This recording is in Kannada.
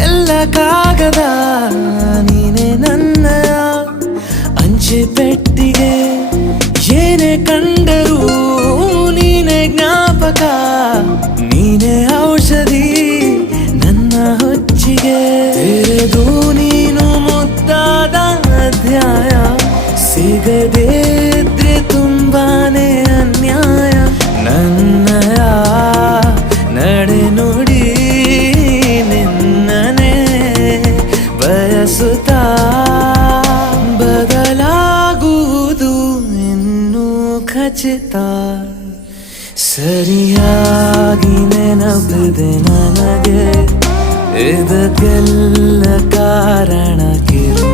ಎಲ್ಲ ಕಾಗದ ನೀನೆ ನನ್ನಯ ಅಂಚೆ ಪೆಟ್ಟಿಗೆ ಏನೇ ಕಂಡರೂ ನೀನೆ ಜ್ಞಾಪಕ ನೀನೆ ಔಷಧಿ ನನ್ನ ಹುಚ್ಚಿಗೆ ತೆರೆದು ನೀನು ಮುದ್ದಾದ ಅಧ್ಯಾಯ ಸಿಗದೇ ಇದ್ರೆ ತುಂಬಾನೇ ಅನ್ಯಾಯ ನನ್ನಯ ನಡೆ ನುಡಿ ನಿನ್ನನೆ ಬಯಸುತ್ತಾ ಬದಲಾಗುವುದು ಇನ್ನೂ ಖಚಿತ ಸರಿಯಾಗಿ ನೆನಪಿದೆ ನನಗೆ ಇದಕ್ಕೆಲ್ಲ ಕಾರಣ ಕಿರು